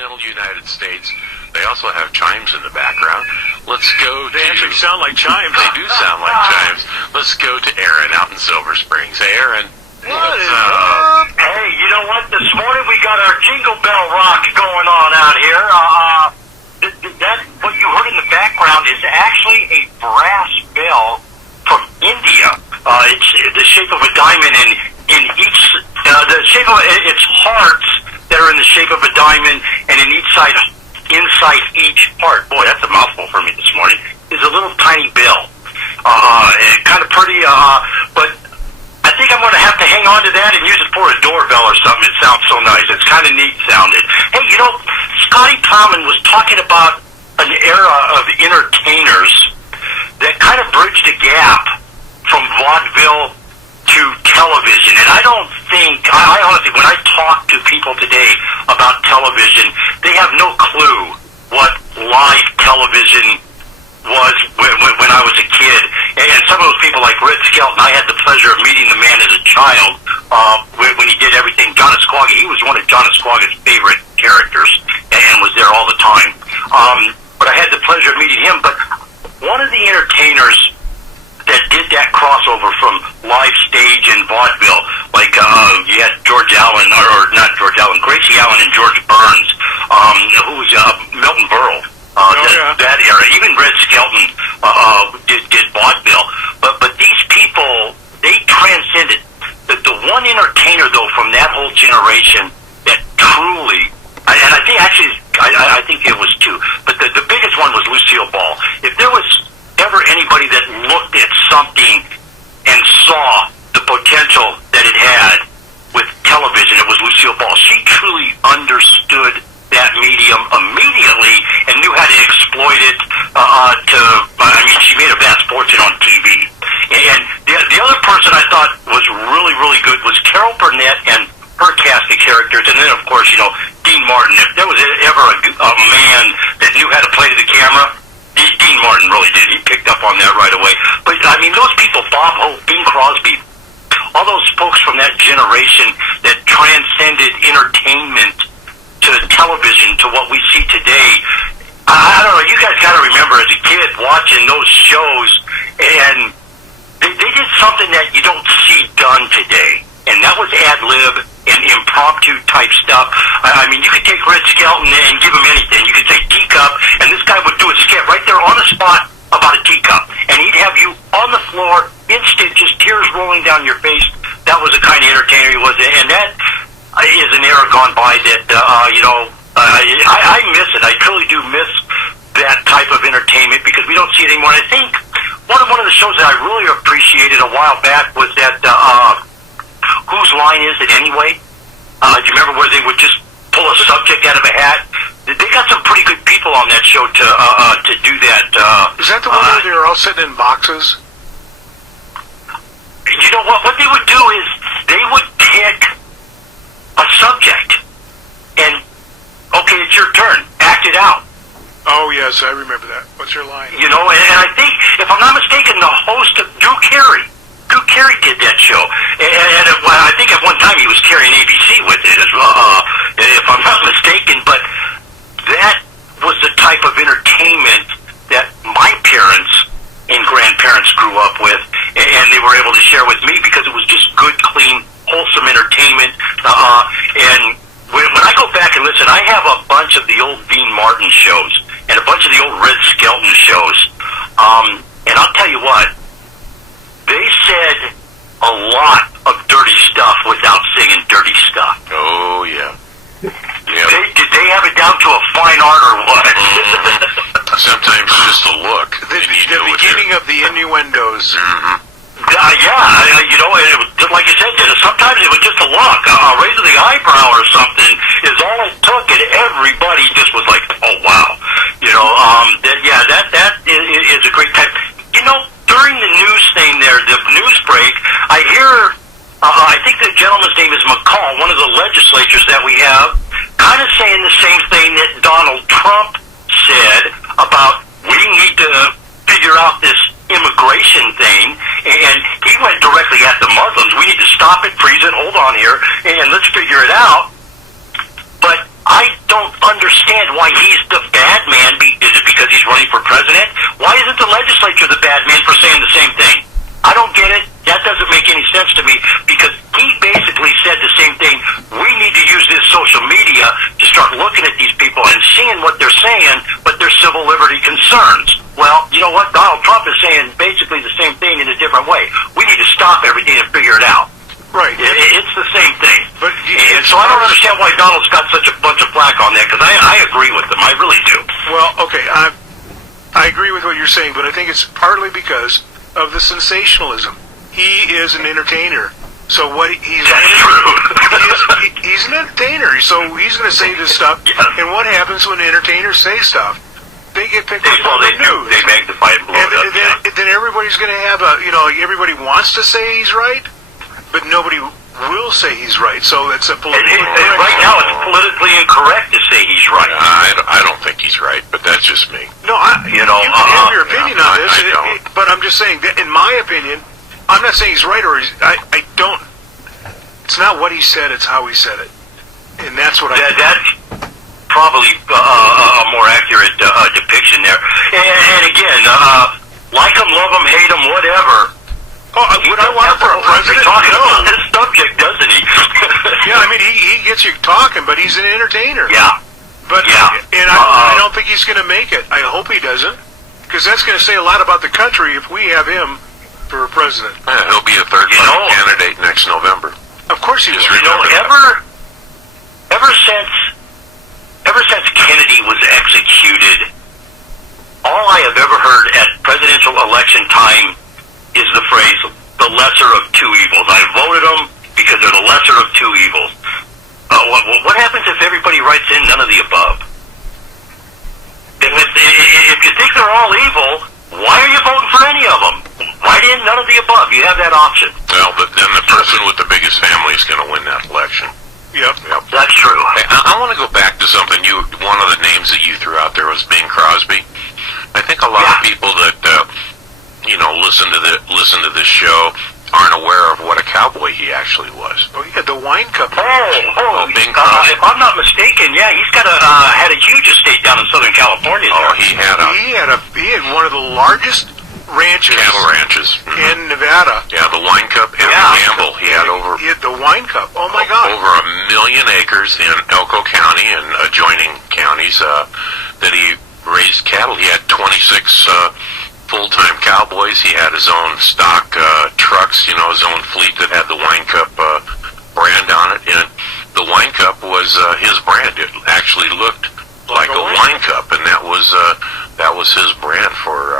continental United States, they also have chimes in the background. Let's go to... They actually sound like chimes. They do sound like chimes. Let's go to Aaron out in Silver Springs. Hey, Aaron. What's up? Hey, you know what? This morning we got our Jingle Bell Rock going on out here. That what you heard in the background is actually a brass bell from India. It's the shape of a diamond, and in each the shape of its hearts that are in the shape of a diamond, and inside each heart. Boy, that's a mouthful for me this morning. Is a little tiny bell. Kind of pretty, but I think I'm going to have to hang on to that and use it for a doorbell or something. It sounds so nice. It's kind of neat sounded. Hey, you know, Scotty Plowman was talking about an era of entertainers that kind of bridged a gap from vaudeville to television. And I don't think, I honestly, when I talk to people today about television, they have no clue what live television was when I was a kid. And some of those people like Red Skelton, I had the pleasure of meeting the man as a child when he did everything. John Asquaga, he was one of John Asquaga's favorite characters and was there all the time. But I had the pleasure of meeting him. But one of the entertainers that did that crossover from live stage and vaudeville, like you had George Allen, or not George Allen, Gracie Allen and George Burns, who was Milton Berle. That era, even Red Skelton did vaudeville, but these people, they transcended. The one entertainer though from that whole generation that truly, and I think actually, I think it was two, but the biggest one was Lucille Ball. If there was ever anybody that looked at something and saw the potential that it had with television, it was Lucille Ball. She truly understood that medium immediately and knew how to exploit it she made a vast fortune on TV. And the other person I thought was really, really good was Carol Burnett and her cast of characters, and then, of course, you know, Dean Martin. If there was ever a man that knew how to play to the camera, Dean Martin really did. He picked up on that right away. But, I mean, those people, Bob Hope, Bing Crosby, all those folks from that generation that transcended entertainment to television, to what we see today. I don't know, you guys got to remember as a kid watching those shows, and they did something that you don't see done today, and that was ad-lib and impromptu type stuff. I mean, you could take Red Skelton and give him anything. You could say teacup, and this guy would do a skit right there on the spot about a teacup, and he'd have you on the floor, instant, just tears rolling down your face. That was the kind of entertainer he was, and that is an era gone by that, I miss it. I truly do miss that type of entertainment because we don't see it anymore. And I think one of the shows that I really appreciated a while back was that Whose Line Is It Anyway? Do you remember where they would just pull a subject out of a hat? They got some pretty good people on that show to do that. Is that the one where they were all sitting in boxes? You know what? What they would do is they would pick a subject and, okay, it's your turn. Act it out. Oh, yes, I remember that. What's your line? You know, and I think, if I'm not mistaken, the host of Drew Carey did that show. And I think at one time he was carrying ABC with it as well, if I'm not mistaken. But that was the type of entertainment that my parents and grandparents grew up with, and they were able to share with me because it was just good, clean, wholesome entertainment. And when I go back and listen, I have a bunch of the old Dean Martin shows and a bunch of the old Red Skelton shows. And I'll tell you what, they said a lot of dirty stuff without singing dirty stuff. Oh, yeah. Did they have it down to a fine art or what? Sometimes just a look. The beginning of the innuendos. Mm-hmm. You know, it was, like I said, sometimes it was just a look. A raise of the eyebrow or something is all it took, and everybody just was like, oh, wow. You know, that is a great time. You know, during the news thing there, the news break, I hear, I think the gentleman's name is McCall, one of the legislators that we have, kind of saying the same thing that Donald Trump said about we need to figure out this immigration thing, and he went directly at the Muslims. We need to stop it, freeze it, hold on here, and let's figure it out. But I don't understand understand why he's the bad man. Is it because he's running for president? Why isn't the legislature the bad man for saying the same thing? I don't get it. That doesn't make any sense to me, because he basically said the same thing. We need to use this social media to start looking at these people and seeing what they're saying, but they're civil liberty concerns. Well, you know what? Donald Trump is saying basically the same thing in a different way. We need to stop everything and figure it out. Right. It's the same thing. But and so I don't understand why Donald's got such a bunch of flack on that, because I agree with him. I really do. Well, okay, I agree with what you're saying, but I think it's partly because of the sensationalism. He is an entertainer. So what he's an entertainer. So he's going to say this stuff. Yes. And what happens when entertainers say stuff? They get picked up Well, on they the do. news. They magnify and blow it up. Then everybody's going to have everybody wants to say he's right, but nobody will say he's right. So it's a political. Right now, it's politically incorrect to say he's right. I don't think he's right, but that's just me. No, you can have your opinion on this, I don't. but I'm just saying that in my opinion, I'm not saying he's right or I don't. It's not what he said; it's how he said it, and that's what That's probably a more accurate depiction there. And again, like him, love him, hate him, whatever. Oh, would I want him for a president? Talking No. about this subject, doesn't he? Yeah, I mean he gets you talking, but he's an entertainer. Yeah. But Yeah. and I don't think he's going to make it. I hope he doesn't, because that's going to say a lot about the country if we have him for president. Yeah, he'll be a third-party candidate next November. Of course he will. Just remember that. Ever since Kennedy was executed, all I have ever heard at presidential election time is the phrase, the lesser of two evils. I voted them because they're the lesser of two evils. What happens if everybody writes in none of the above? If you think they're all evil, why are you voting for any of them? Write in none of the above. You have that option. Well, but then the person with the biggest family is going to win that election. Yep. That's true. Hey, I want to go back to something. One of the names that you threw out there was Bing Crosby. I think a lot of people that listen to this show aren't aware of what a cowboy he actually was. Oh, yeah, the wine cup. Bing Crosby. If I'm not mistaken, yeah, he's got had a huge estate down in Southern California. Oh, There. he had one of the largest ranches cattle ranches in Nevada. Yeah, the Wine Cup and the Gamble. He had He had the wine cup. Oh my God! over 1 million acres in Elko County and adjoining counties that he raised cattle. He had 26 full-time cowboys. He had his own stock trucks, his own fleet that had the Wine Cup brand on it. And the Wine Cup was his brand. It actually looked like a wine cup, and that was his brand for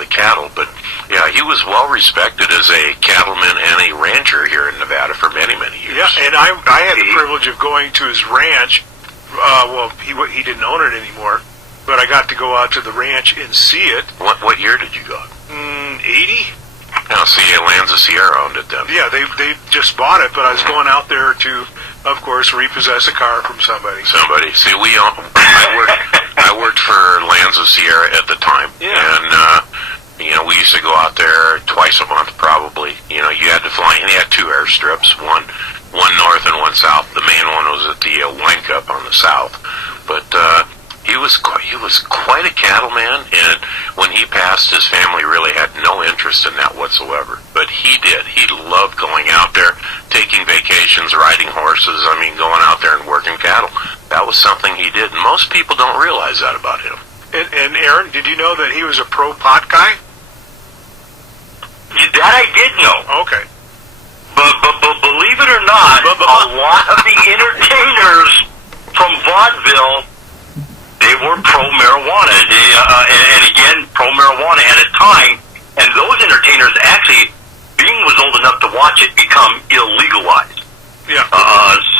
the cattle. But yeah, he was well respected as a cattleman and a rancher here in Nevada for many years. Yeah, and I had the privilege of going to his ranch. Well, he didn't own it anymore, but I got to go out to the ranch and see it. What year did you go? 80. Now, see, Lanza Sierra owned it then. Yeah, they just bought it, but I was going out there to, of course, repossess a car from somebody. See, I worked for Lanza Sierra at the time, and we used to go out there twice a month, probably. You had to fly, and he had 2 airstrips, one north and one south. The main one was at the Wine Cup on the south, but he was quite a cattleman, and when he passed, his family really had no interest in that whatsoever. But he did. He loved going out there, taking vacations, riding horses. I mean, going out there and working cattle. That was something he did. And most people don't realize that about him. And Aaron, did you know that he was a pro pot guy? That I did know. Okay. But believe it or not, a lot of the entertainers from vaudeville, they were pro-marijuana. And again, pro-marijuana at a time, and those entertainers actually, Bing was old enough to watch it become illegalized. Yeah.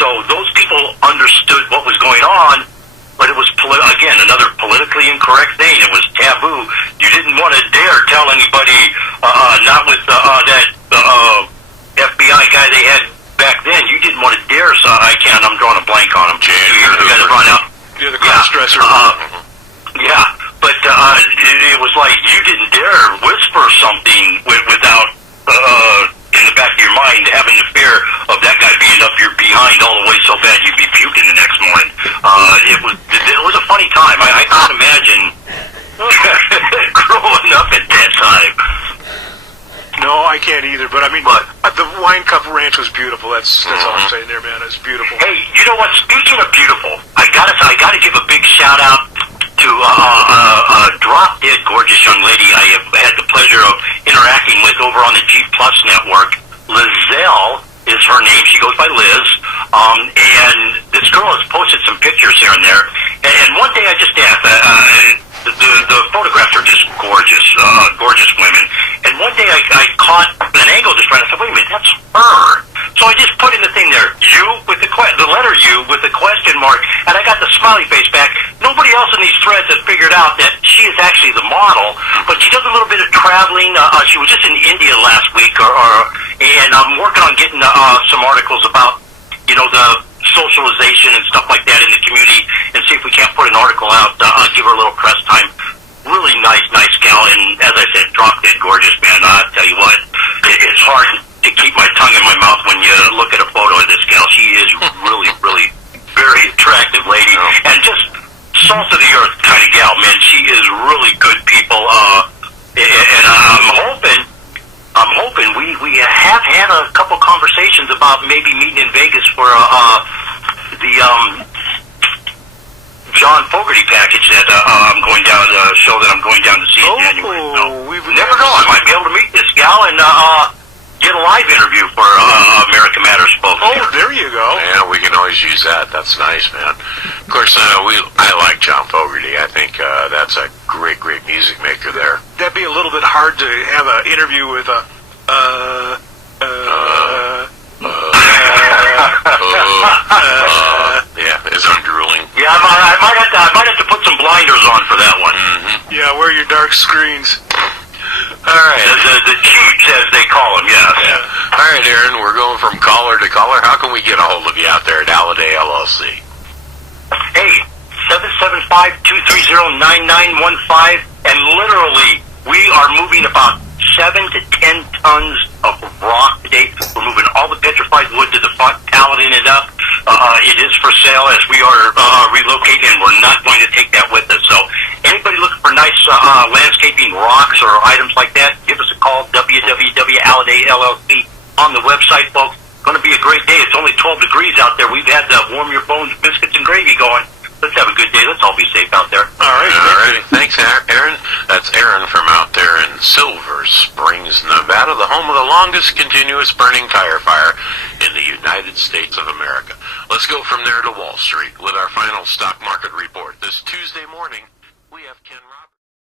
So those people understood what was going on, but it was, again, another politically incorrect thing. It was taboo. You didn't want to dare tell anybody, not with that FBI guy they had back then. You didn't want to dare, so I'm drawing a blank on him. You're the cross-dresser. Yeah, but it was like you didn't dare whisper something without, in the back of your mind, having the fear of that guy being up your behind all the way so bad you'd be puking the next morning. It was a funny can't either. But I mean, the Wine Cup Ranch was beautiful. That's all I'm saying there, man. It's beautiful. Hey, you know what? Speaking of beautiful, I gotta give a big shout out to a drop dead gorgeous young lady I have had the pleasure of interacting with over on the G Plus network. Lizelle is her name. She goes by Liz. And this girl has posted some pictures here and there. And one day I just asked, the photographs are just gorgeous, gorgeous women. And one day I caught an angle just right. I said, wait a minute, that's her. So I just put in the thing there, you with the letter U with the question mark, and I got the smiley face back. Nobody else in these threads has figured out that she is actually the model, but she does a little bit of traveling. She was just in India last week, and I'm working on getting some articles about, the socialization and stuff like that in the community, and see if we can't put an article out, give her a little press time. Really nice gal, and as I said, drop dead gorgeous, man. I tell you what, it's hard to keep my tongue in my mouth when you look at a photo of this gal. She is really, really very attractive lady, and just salt of the earth kind of gal, man. She is really good people, and I'm hoping we have had a couple conversations about maybe meeting in Vegas for the John Fogerty package that I'm going down, show that I'm going down to see in January. So, we've never know. I might be able to meet this gal and get a live interview for America Matters folks. Oh, there you go. Yeah, we can always use that. That's nice, man. Of course, I like John Fogerty. I think that's a great music maker there. That'd be a little bit hard to have an interview with a. Yeah, as I'm drooling. Yeah, I might have to put some blinders on for that one. Mm-hmm. Yeah, wear your dark screens. All right. The Chiefs, as they call them, yes. Yeah. All right, Aaron, we're going from caller to caller. How can we get a hold of you out there at Alladay LLC? Hey, 775-230-9915, and literally, we are moving about 7 to 10 tons of rock today. We're moving all the petrified wood to the front, palleting it up. It is for sale as we are relocating, and we're not going to take that with us. So anybody looking for nice landscaping rocks or items like that, give us a call, www.Alladay LLC on the website, folks. Going to be a great day. It's only 12 degrees out there. We've had the warm your bones biscuits and gravy going. Let's have a good day. Let's all be safe out there. All right. All right. Thanks, Aaron. That's Aaron from out there in Silver Springs, Nevada, the home of the longest continuous burning tire fire in the United States of America. Let's go from there to Wall Street with our final stock market report. This Tuesday morning, we have Ken Roberts.